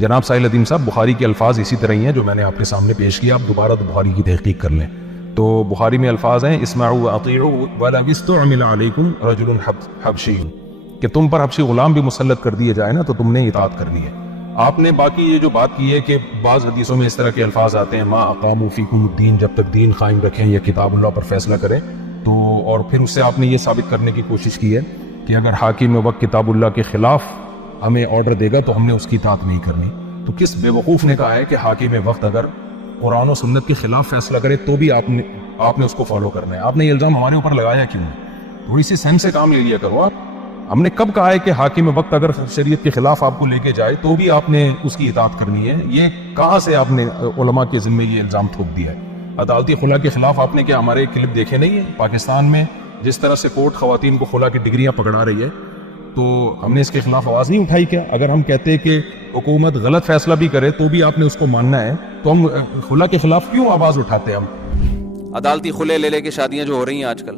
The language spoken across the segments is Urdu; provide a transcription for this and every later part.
جناب ساحل ندیم صاحب بخاری کے الفاظ اسی طرح ہی ہیں جو میں نے آپ کے سامنے پیش کیا. آپ دوبارہ تو بخاری کی تحقیق کر لیں تو بخاری میں الفاظ ہیں اسمعوا واطیعوا ولا استعمل علیکم رجل حبشی, کہ تم پر حبشی غلام بھی مسلط کر دیے جائے نا تو تم نے اطاعت کرنی ہے. آپ نے باقی یہ جو بات کی ہے کہ بعض حدیثوں میں اس طرح کے الفاظ آتے ہیں ما اقاموا فیکم الدین, جب تک دین قائم رکھیں یا کتاب اللہ پر فیصلہ کریں تو, اور پھر اس سے آپ نے یہ ثابت کرنے کی کوشش کی ہے کہ اگر حاکم وقت کتاب اللہ کے خلاف ہمیں آرڈر دے گا تو ہم نے اس کی اطاعت نہیں کرنی. تو کس بے وقوف نے کہا ہے کہ حاکم وقت اگر قرآن و سنت کے خلاف فیصلہ کرے تو بھی آپ نے اس کو فالو کرنا ہے؟ آپ نے یہ الزام ہمارے اوپر لگایا کیوں؟ تھوڑی سی سینس سے کام لے لیا کرو آپ. ہم نے کب کہا ہے کہ حاکم وقت اگر شریعت کے خلاف آپ کو لے کے جائے تو بھی آپ نے اس کی اطاعت کرنی ہے؟ یہ کہاں سے آپ نے علماء کے ذمے یہ الزام ٹھوک دیا ہے؟ عدالتی خلا کے خلاف آپ نے کیا ہمارے کلپ دیکھے نہیں ہیں؟ پاکستان میں جس طرح سے کورٹ خواتین کو خلا کی ڈگریاں پکڑا رہی ہے تو ہم نے اس کے خلاف آواز نہیں اٹھائی کیا؟ اگر ہم کہتے کہ حکومت غلط فیصلہ بھی کرے تو بھی آپ نے اس کو ماننا ہے تو ہم خلا کے خلاف کیوں آواز اٹھاتے ہیں؟ ہم عدالتی خلے لے کے شادیاں جو ہو رہی ہیں آج کل,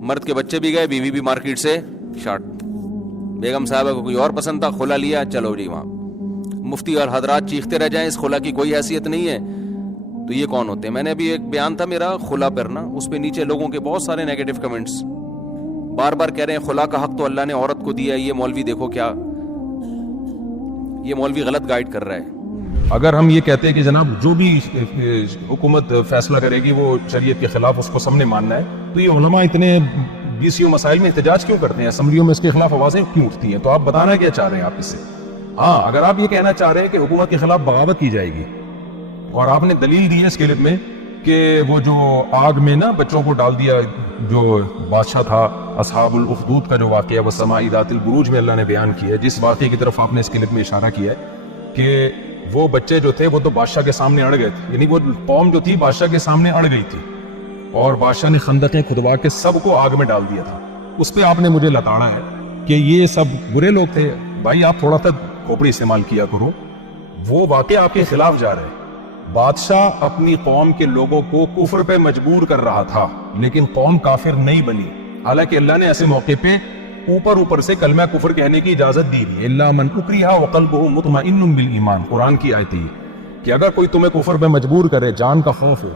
مرد کے بچے بھی گئے, بیوی بھی مارکیٹ سے شارٹ, بیگم صاحبہ کو کوئی اور پسند تھا, خلا لیا, چلو جی وہاں. مفتی اور حضرات چیختے رہ جائیں اس خلا کی کوئی حیثیت نہیں ہے, تو یہ کون ہوتے ہیں؟ میں نے ابھی ایک بیان تھا میرا خلا پر نا, اس پہ نیچے لوگوں کے بہت سارے نیگیٹو کمنٹس, بار بار کہہ رہے ہیں خلا کا حق تو اللہ نے عورت کو دیا ہے, یہ مولوی دیکھو کیا, یہ مولوی غلط گائیڈ کر رہا ہے. اگر ہم یہ کہتے ہیں کہ جناب جو بھی حکومت فیصلہ کرے گی وہ شریعت کے خلاف اس کو سب نے ماننا ہے, تو یہ علماء اتنے BCO مسائل میں احتجاج کیوں کرتے ہیں, اسمبلیوں میں اس کے خلاف آوازیں کیوں اٹھتی ہیں؟ تو آپ بتانا کیا چاہ رہے ہیں آپ اس سے؟ ہاں, اگر آپ یہ کہنا چاہ رہے ہیں کہ حکومت کے خلاف بغاوت کی جائے گی, اور آپ نے دلیل دی ہے اس کلپ میں کہ وہ جو آگ میں نا بچوں کو ڈال دیا جو بادشاہ تھا, اصحاب الاخدود کا جو واقعہ والسماء ذات البروج میں اللہ نے بیان کیا ہے, جس واقعے کی طرف آپ نے اس کلپ میں اشارہ کیا ہے کہ وہ بچے جو تھے وہ تو بادشاہ کے سامنے اڑ گئے تھے, یعنی وہ قوم جو تھی بادشاہ کے سامنے اڑ گئی تھی اور بادشاہ نے خندقیں کھدوا کے سب کو آگ میں ڈال دیا تھا. اس پہ آپ نے مجھے لتاڑا ہے کہ یہ سب برے لوگ تھے. بھائی آپ تھوڑا سا کھوپڑی استعمال کیا کرو, وہ واقعہ آپ کے خلاف جا رہے ہیں. بادشاہ اپنی قوم کے لوگوں کو کفر پہ مجبور کر رہا تھا لیکن قوم کافر نہیں بنی, حالانکہ اللہ نے ایسے موقع پہ اوپر سے کلمہ کفر کہنے کی اجازت دی ہے. الا من اکرہ وقلبہ مطمئن بالایمان, قرآن کی آیت ہے کہ اگر کوئی تمہیں کفر پہ مجبور کرے, جان کا خوف ہو,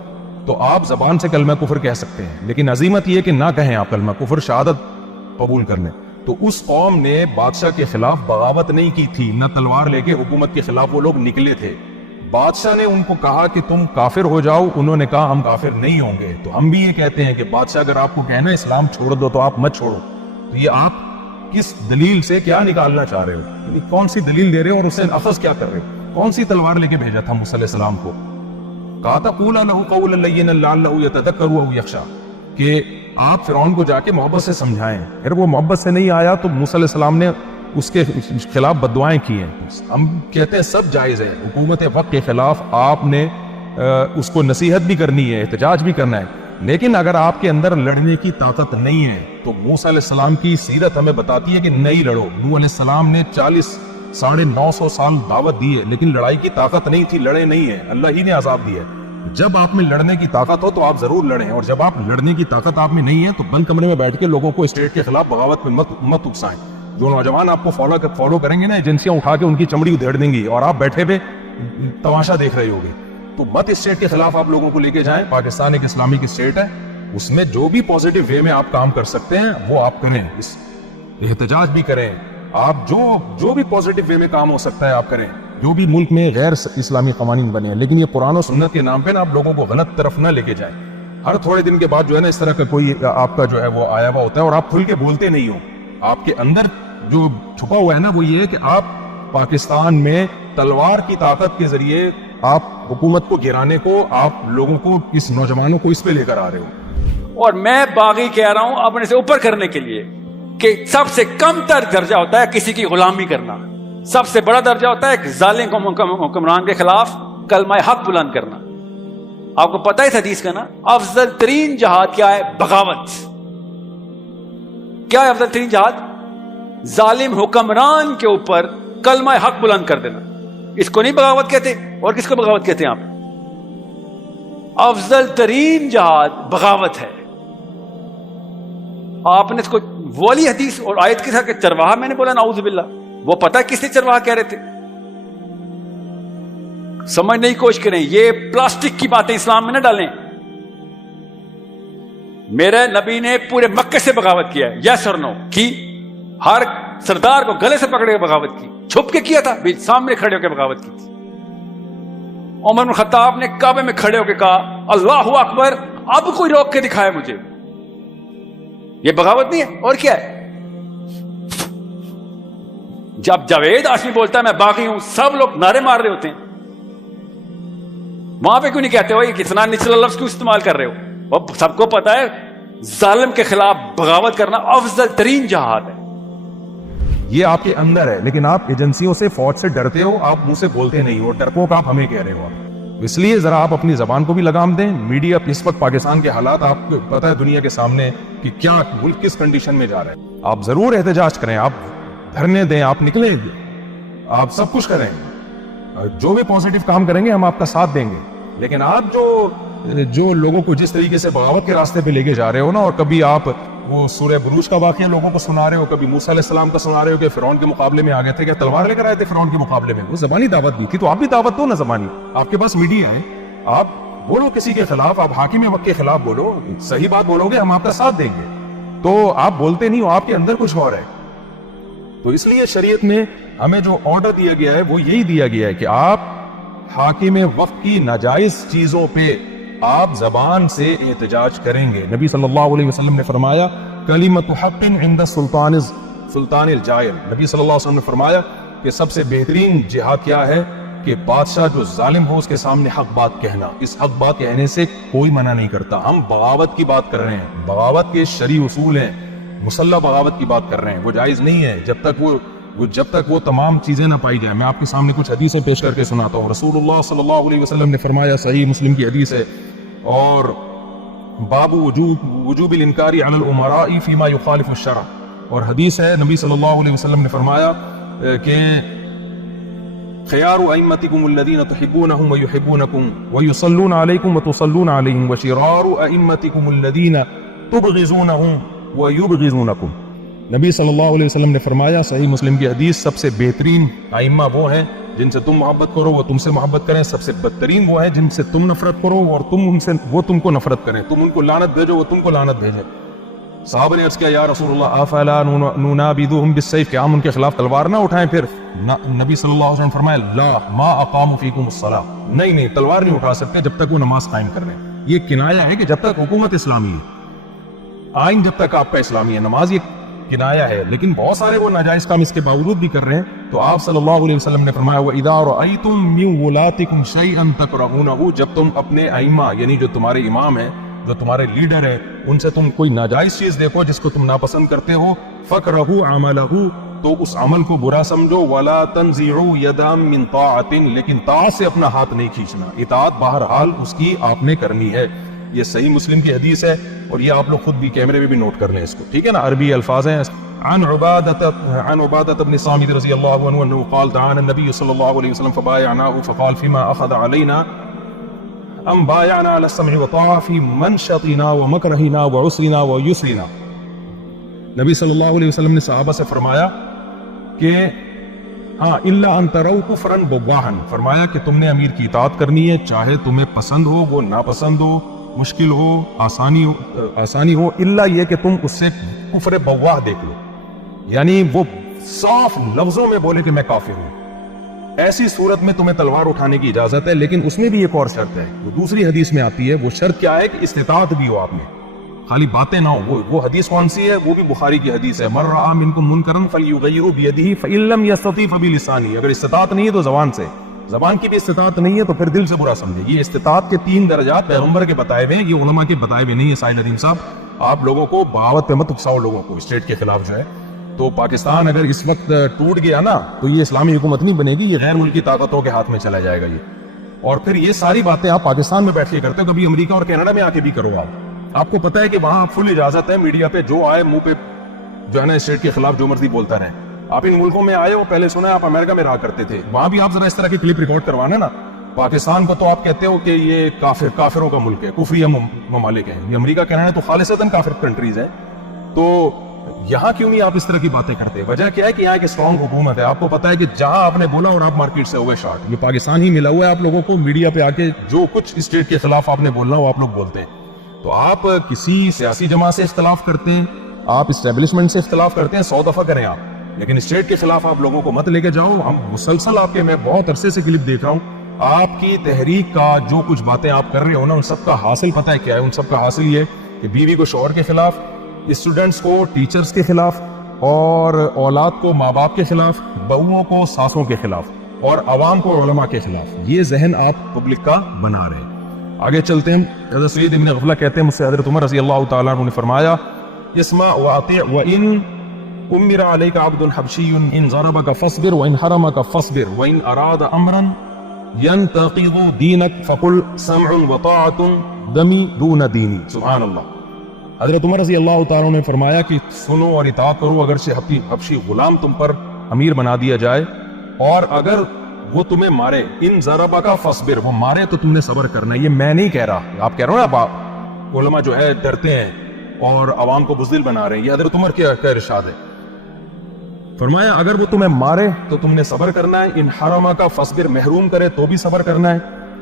تو آپ زبان سے کلمہ کفر کہہ سکتے ہیں, لیکن عظیمت یہ کہ نہ کہیں آپ کلمہ کفر, شہادت قبول کر لیں. تو اس قوم نے بادشاہ کے خلاف بغاوت نہیں کی تھی, نہ تلوار لے کے حکومت کے خلاف وہ لوگ نکلے تھے. بادشاہ نے ان کو کہا کہ تم کافر ہو جاؤ, انہوں نے کہا ہم کافر نہیں ہوں گے. تو ہم بھی یہ کہتے ہیں کہ بادشاہ اگر آپ کو کہنا اسلام چھوڑ دو تو آپ مت چھوڑو. تو یہ آپ کس دلیل سے کیا نکالنا چاہ رہے ہو؟ کون سی دلیل دے رہے ہو اور اسے اخذ کیا کر رہے ہو؟ کون سی تلوار لے کے بھیجا تھا موسیٰ علیہ السلام کو؟ کہا تھا قولا لہ قولا لینا لعلہ یتذکر او یخشی, کہ آپ فرعون کو جا کے محبت سے سمجھائیں. پھر وہ محبت سے نہیں آیا تو موسیٰ علیہ السلام نے اس کے خلاف بددعائیں کی ہیں. ہم کہتے ہیں سب جائز ہے, حکومت وقت کے خلاف آپ نے اس کو نصیحت بھی کرنی ہے, احتجاج بھی کرنا ہے, لیکن اگر آپ کے اندر لڑنے کی طاقت نہیں ہے تو موسیٰ علیہ السلام کی سیرت ہمیں بتاتی ہے کہ نہیں لڑو. نوح علیہ السلام نے 950 سال دعوت دی ہے لیکن لڑائی کی طاقت نہیں تھی, لڑے نہیں ہے, اللہ ہی نے عذاب دیا ہے. جب آپ میں لڑنے کی طاقت ہو تو آپ ضرور لڑیں, اور جب آپ لڑنے کی طاقت آپ میں نہیں ہے تو بند کمرے میں بیٹھ کے لوگوں کو اسٹیٹ کے خلاف بغاوت میں مت اکسائیں. جو نوجوان آپ کو فالو کریں گے نا, ایجنسیاں اٹھا کے ان کی چمڑی ادھیڑ دیں گی اور آپ بیٹھے ہوئے تماشا دیکھ رہے ہوگے. تو مت اسٹیٹ کے خلاف آپ لوگوں کو لے کے جائیں. پاکستان ایک اسلامک اسٹیٹ ہے, اس میں جو بھی پازیٹیو وے میں آپ کام کر سکتے ہیں وہ آپ کریں, احتجاج بھی کریں, آپ جو بھی پازیٹیو وے میں کام ہو سکتا ہے آپ کریں, جو بھی ملک میں غیر اسلامی قوانین بنے ہیں. لیکن یہ قرآن و سنت کے نام پہ نا آپ لوگوں کو غلط طرف نہ لے کے جائیں. ہر تھوڑے دن کے بعد جو ہے نا اس طرح کا کوئی آپ کا جو ہے وہ آیا ہوا ہوتا ہے اور آپ کھل کے بولتے نہیں ہو. آپ کے اندر جو چھپا ہوا ہے نا وہ یہ ہے کہ آپ پاکستان میں تلوار کی طاقت کے ذریعے آپ حکومت کو گرانے کو, آپ لوگوں کو, اس نوجوانوں کو اس پہ لے کر آ رہے ہو. اور میں باغی کہہ رہا ہوں اپنے سے اوپر کرنے کے لیے کہ سب سے کم تر درجہ ہوتا ہے کسی کی غلامی کرنا, سب سے بڑا درجہ ہوتا ہے ایک ظالم حکمران کے خلاف کلمہ حق بلند کرنا. آپ کو پتہ ہے اس حدیث کا نا, افضل ترین جہاد کیا ہے؟ بغاوت. کیا ہے افضل ترین جہاد؟ ظالم حکمران کے اوپر کلمہ حق بلند کر دینا. اس کو نہیں بغاوت کہتے, اور کس کو بغاوت کہتے ہیں آپ؟ افضل ترین جہاد بغاوت ہے. آپ نے اس کو والی حدیث اور آیت کے ساتھ چرواہا میں نے بولا, نعوذ باللہ, وہ پتہ کس سے چرواہا کہہ رہے تھے؟ سمجھنے کی کوشش کریں. یہ پلاسٹک کی باتیں اسلام میں نہ ڈالیں. میرے نبی نے پورے مکے سے بغاوت کیا ہے, یس اور نو کی. ہر سردار کو گلے سے پکڑ کے بغاوت کی, چھپ کے کیا تھا, سامنے کھڑے ہو کے بغاوت کی تھی. عمر بن خطاب نے کعبے میں کھڑے ہو کے کہا اللہ اکبر, اب کوئی روک کے دکھائے مجھے. یہ بغاوت نہیں ہے اور کیا ہے؟ جب جاوید آشمی بولتا ہے میں باغی ہوں, سب لوگ نعرے مار رہے ہوتے ہیں. وہاں پہ کیوں نہیں کہتے ہو یہ کتنا نچلا لفظ کیوں استعمال کر رہے ہو؟ اور سب کو پتا ہے ظالم کے خلاف بغاوت کرنا افضل ترین جہاد ہے. یہ آپ کے اندر ہے, لیکن آپ ایجنسیوں سے, فوج سے ڈرتے ہو, آپ منہ سے بولتے نہیں ہو. ڈرپوک آپ ہمیں کہہ رہے ہو. اس لیے ذرا آپ اپنی زبان کو بھی لگام دیں. میڈیا اس وقت پاکستان کے حالات آپ کو پتا ہے دنیا کے سامنے کہ کیا ملک کس کنڈیشن میں جا رہا ہے. آپ ضرور احتجاج کریں, آپ دھرنے دیں, آپ نکلیں, آپ سب کچھ کریں, جو بھی پازیٹیو کام کریں گے ہم آپ کا ساتھ دیں گے. لیکن آپ جو لوگوں کو جس طریقے سے بغاوت کے راستے پہ لے کے جا رہے ہو نا, اور کبھی آپ وہ سورہ بروج کا واقعہ لوگوں کو سنا رہے ہو, کبھی موسیٰ علیہ السلام کا سنا رہے ہو کہ فرعون کے مقابلے میں آ گئے تھے, کیا تلوار لے کر آئے تھے فرعون کے مقابلے میں؟ وہ زبانی دعوت بھی تھی, تو آپ بھی دعوت دو نا زبانی. آپ کے پاس میڈیا ہے, آپ بولو کسی کے خلاف, آپ حاکم وقت کے خلاف بولو, صحیح بات بولو گے ہم آپ کا ساتھ دیں گے. تو آپ بولتے نہیں ہو, آپ کے اندر کچھ اور ہے. تو اس لیے شریعت میں ہمیں جو آرڈر دیا گیا ہے وہ یہی دیا گیا ہے کہ آپ حاکم وقت کی ناجائز چیزوں پہ آپ زبان سے احتجاج کریں گے. نبی صلی اللہ علیہ وسلم نے فرمایا کلمۃ حق عند سلطان الجائر. نبی صلی اللہ علیہ وسلم نے فرمایا کہ سب سے بہترین جہاد کیا ہے کہ بادشاہ جو ظالم ہو اس کے سامنے حق بات کہنا. اس حق بات کہنے سے کوئی منع نہیں کرتا. ہم بغاوت کی بات کر رہے ہیں, بغاوت کے شرعی اصول ہیں, مسلح بغاوت کی بات کر رہے ہیں, وہ جائز نہیں ہے جب تک وہ تمام چیزیں نہ پائی جائیں. میں آپ کے سامنے کچھ حدیثیں پیش کر کے سناتا ہوں. رسول اللہ صلی اللہ علیہ وسلم نے فرمایا, صحیح مسلم کی حدیث ہے, اور باب وجوب الانکار علی الامراء فیما یخالف الشرع, اور حدیث ہے نبی صلی اللہ علیہ وسلم نے فرمایا کہ خیار ائمتکم الذین تحبونہم ویحبونکم ویصلون علیکم وتصلون علیہم وشرار ائمتکم الذین تبغضونہم ویبغضونکم. نبی صلی اللہ علیہ وسلم نے فرمایا, صحیح مسلم کی حدیث, سب سے بہترین ائمہ وہ ہیں جن سے تم محبت کرو وہ تم سے محبت کریں, سب سے بدترین وہ ہیں جن سے تم نفرت کرو اور وہ تم کو نفرت کریں, تم ان کو لعنت بھیجو وہ تم کو لعنت بھیجیں. صحابہ نے عرض کیا یا رسول اللہ افلا ننابذهم بالسیف, کہ ہم ان کے خلاف تلوار نہ اٹھائیں پھر؟ نبی صلی اللہ علیہ وسلم فرمایا لا ما اقاموا فیکم الصلاۃ, نہیں تلوار نہیں اٹھا سکتے جب تک وہ نماز قائم کر رہے ہیں. یہ کنایا ہے کہ جب تک حکومت اسلامی ہے, آئین جب تک آپ کا اسلامی ہے, نماز یہ کنایا ہے. لیکن بہت سارے وہ ناجائز کام اس کے باوجود بھی کر رہے ہیں. تو آپ صلی اللہ علیہ وسلم نے فرمایا وَإِذَا رَأَيْتُم مِّن وُلَاتِكُمْ شَيْئًا تَكْرَهُونَهُ, جب تم اپنے ائمہ یعنی جو تمہارے امام ہیں, جو تمہارے لیڈر ہیں, ان سے تم کوئی ناجائز چیز دیکھو جس کو تم ناپسند کرتے ہو, فَكْرَهُوا عَمَلَهُ, تو اس عمل کو برا سمجھو, وَلَا تَنزِعُوا يَدًا مِّن طَاعَةٍ, لیکن طاعت سے اپنا ہاتھ نہیں کھینچنا, اطاعت بہرحال اس کی آپ نے کرنی ہے. یہ صحیح مسلم کی حدیث ہے, اور یہ آپ لوگ خود بھی کیمرے میں بھی نوٹ کر لیں اس کو, ٹھیک ہے نا, عربی الفاظ ہیں. عن عبادة بن صامت رضی اللہ عنہ انه قال دعانا النبي صلی اللہ علیہ وسلم فبايعناه فقال فيما اخذ علينا ام بايعنا على السمع والطاعة في منشطنا ومكرهنا وعسرنا ويسرنا. نبی صلی اللہ علیہ وسلم نے صحابہ سے فرمایا کہ ہاں الا ان تروا كفرا بواحا, فرمایا کہ تم نے امیر کی اطاعت کرنی ہے چاہے تمہیں پسند ہو وہ ناپسند ہو, مشکل ہو آسانی ہو, الا یہ کہ تم اس سے کفر بواح دیکھ لو, یعنی وہ صاف لفظوں میں بولے کہ میں کافر ہوں. ایسی صورت میں تمہیں تلوار اٹھانے کی اجازت ہے, لیکن اس میں بھی ایک اور شرط ہے, وہ دوسری حدیث میں آتی ہے. وہ شرط کیا ہے کہ استطاعت بھی ہو آپ میں, خالی باتیں نہ ہو. وہ حدیث کون سی ہے؟ وہ بھی بخاری کی حدیث ہے, من رأى منکم منکرا فلیغیرہ بیدہ فإن لم یستطع فبلسانہ. اگر استطاعت نہیں ہے تو زبان سے, زبان کی بھی استطاعت نہیں ہے تو پھر دل سے برا سمجھے. یہ استطاعت کے 3 درجات پیغمبر کے بتائے ہوئے ہیں, یہ علماء کے بتائے ہوئے نہیں ہے. ساحل ندیم صاحب, آپ لوگوں کو بغاوت پہ مت اکساؤ لوگوں کو اسٹیٹ کے خلاف جو ہے. تو پاکستان اگر اس وقت ٹوٹ گیا نا تو یہ اسلامی حکومت نہیں بنے گی, یہ غیر ملکی طاقتوں کے ہاتھ میں چلا جائے گا یہ. اور پھر یہ ساری باتیں آپ پاکستان میں بیٹھ کے کرتے ہو, کبھی امریکہ اور کینیڈا میں آ کے بھی کرو. آپ کو پتا ہے کہ وہاں فل اجازت ہے میڈیا پہ جو آئے منہ پہ جو ہے نا اسٹیٹ کے خلاف جو مرضی بولتا رہے. آپ ان ملکوں میں آئے ہو, پہلے سنا ہے آپ امریکہ میں رہا کرتے تھے, وہاں بھی آپ ذرا اس طرح کی کلپ ریکارڈ کروانا نا. پاکستان کو تو آپ کہتے ہو کہ یہ کافروں کا ملک ہے, کفریہ ممالک ہیں. یہ امریکہ کینیڈا تو خالصتاً کافر کنٹریز ہیں. تو یہاں کیوں نہیں آپ اس طرح کی باتیں کرتے؟ وجہ کیا ہے کہ یہاں ایک اسٹرانگ حکومت ہے. آپ کو پتا ہے کہ جہاں آپ نے بولا اور آپ مارکیٹ سے ہوئے شارٹ. یہ پاکستان ہی ملا ہوا ہے آپ لوگوں کو, میڈیا پہ آ کے جو کچھ اسٹیٹ کے خلاف آپ نے بولنا وہ آپ لوگ بولتے ہیں. تو آپ کسی سیاسی جماعت سے اختلاف کرتے ہیں, آپ اسٹیبلشمنٹ سے اختلاف کرتے ہیں, 100 دفعہ کریں آپ, لیکن اسٹیٹ کے خلاف آپ لوگوں کو مت لے کے جاؤ. ہم مسلسل آپ کے, میں بہت عرصے سے کلپ دیکھ رہا ہوں, آپ کی تحریک کا جو کچھ باتیں آپ کر رہے ہو نا, ان سب کا حاصل پتہ ہے کیا ہے؟ ان سب کا حاصل یہ کہ بیوی کو شوہر کے خلاف, اسٹوڈنٹس کو ٹیچرز کے خلاف, اور اولاد کو ماں باپ کے خلاف, بہوؤں کو ساسوں کے خلاف, اور عوام کو علماء کے خلاف. یہ ذہن آپ پبلک کا بنا رہے ہیں. آگے چلتے ہیں. حضرت سعید ابن غفلہ کہتے ہیں مجھ سے حضرت عمر رضی اللہ تعالیٰ عنہ نے فرمایا, اسمع واطع وان امر عليك عبد حبشي ان ضربك فاصبر وان حرمك فاصبر وان اراد امرا ينتقض دينك فقل سمع وطاعة دمی دون دینی. سبحان اللہ. حضرت عمر رضی اللہ تعالیٰ نے فرمایا کہ سنو اور اطاعت کرو اگرچہ حبشی غلام تم پر امیر بنا دیا جائے, اور اگر وہ تمہیں مارے, ان ضربک فاصبر, وہ مارے تو تم نے صبر کرنا ہے. یہ میں نہیں کہہ رہا, آپ کہہ رہے ہو نا علماء جو ہے ڈرتے ہیں اور عوام کو بزدل بنا رہے ہیں, یہ حضرت عمر کا ارشاد ہے. فرمایا اگر وہ تمہیں مارے تو تم نے صبر کرنا ہے, ان حرمک فاصبر, محروم کرے تو بھی صبر کرنا ہے,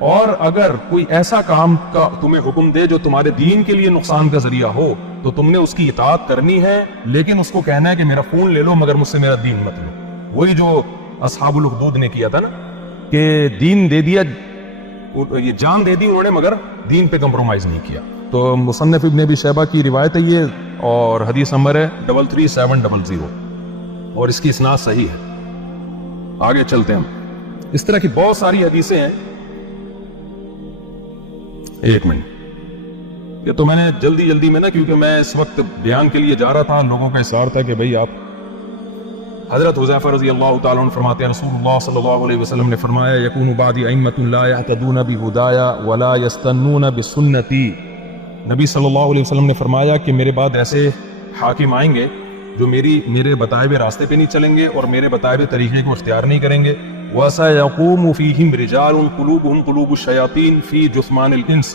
اور اگر کوئی ایسا کام کا تمہیں حکم دے جو تمہارے دین کے لیے نقصان کا ذریعہ ہو تو تم نے اس کی اطاعت کرنی ہے, لیکن اس کو کہنا ہے کہ میرا خون لے لو مگر مجھ سے میرا دین مت لو. وہی جو اصحاب الاخدود نے کیا تھا نا, کہ دین دے دیا, یہ جان دے دی انہوں نے مگر دین پہ کمپرومائز نہیں کیا. تو مصنف ابن ابی شیبہ کی روایت ہے یہ, اور حدیث نمبر ہے 33700, اور اس کی اسناد صحیح ہے. آگے چلتے ہیں. اس طرح کی بہت ساری حدیثیں ہیں. ایک منٹ, یہ تو میں نے جلدی میں نا, کیونکہ میں اس وقت بیان کے لیے جا رہا تھا, لوگوں کا اصرار تھا کہ بھئی آپ. حضرت حذیفہ رضی اللہ تعالیٰ عنہ فرماتے ہیں رسول اللہ صلی اللہ علیہ وسلم نے فرمایا, یکون بعدی ائمۃ لا یہتدون بہدایا ولا یستنون بسنتی. نبی صلی اللہ علیہ وسلم نے فرمایا کہ میرے بعد ایسے حاکم آئیں گے جو میرے بتائے ہوئے راستے پہ نہیں چلیں گے اور میرے بتائے ہوئے طریقے کو اختیار نہیں کریں گے. وَسَيَقُومُ فِيهِمْ رِجَالٌ قُلُوبُهُمْ قُلُوبُ الشَّيَاطِينِ فِي جُثْمَانِ الْإِنْسِ,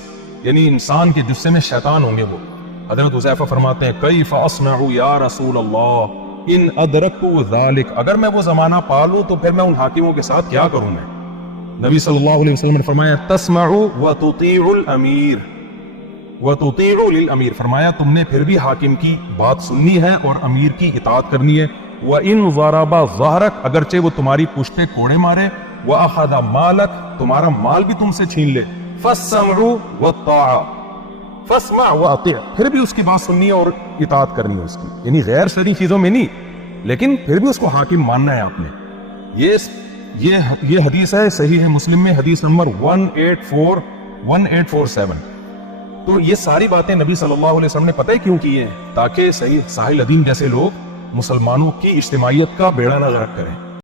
یعنی انسان کے جثے میں شیطان ہوں گے وہ. حضرت حذیفہ فرماتے ہیں کیف اصنع یا رسول اللہ ان ادرکت ذلک, اگر میں وہ زمانہ پالوں تو پھر میں ان حاکموں کے ساتھ کیا کروں میں. نبی صلی اللہ علیہ وسلم نے فرمایا تسمع وتطیع الامیر وتطیع للامیر, فرمایا تم نے پھر بھی حاکم کی بات سننی ہے اور امیر کی اطاعت کرنی ہے. وَإِن ضَرَبَ ظَهْرَكَ, اگرچہ وہ تمہاری پشت پہ کوڑے مارے, وَأَخَذَ مَالَكَ, تمہارا مال بھی تم سے چھین لے, فَالسَّمْعُ وَالطَّاعَةُ, فَاسْمَعْ وَأَطِعْ, پھر بھی اس کی بات سننی ہے اور اطاعت کرنی ہے اس کی, یعنی غیر شرعی چیزوں میں نہیں, لیکن پھر بھی اس کو حاکم ماننا ہے آپ نے. یہ حدیث ہے صحیح ہے مسلم میں, حدیث نمبر 1847. تو یہ ساری باتیں نبی صلی اللہ علیہ وسلم نے پتہ ہی کیوں کی ہیں, تاکہ صحیح ساحل الدین جیسے لوگ مسلمانوں کی اجتماعیت کا بیڑا نہ غرق کریں.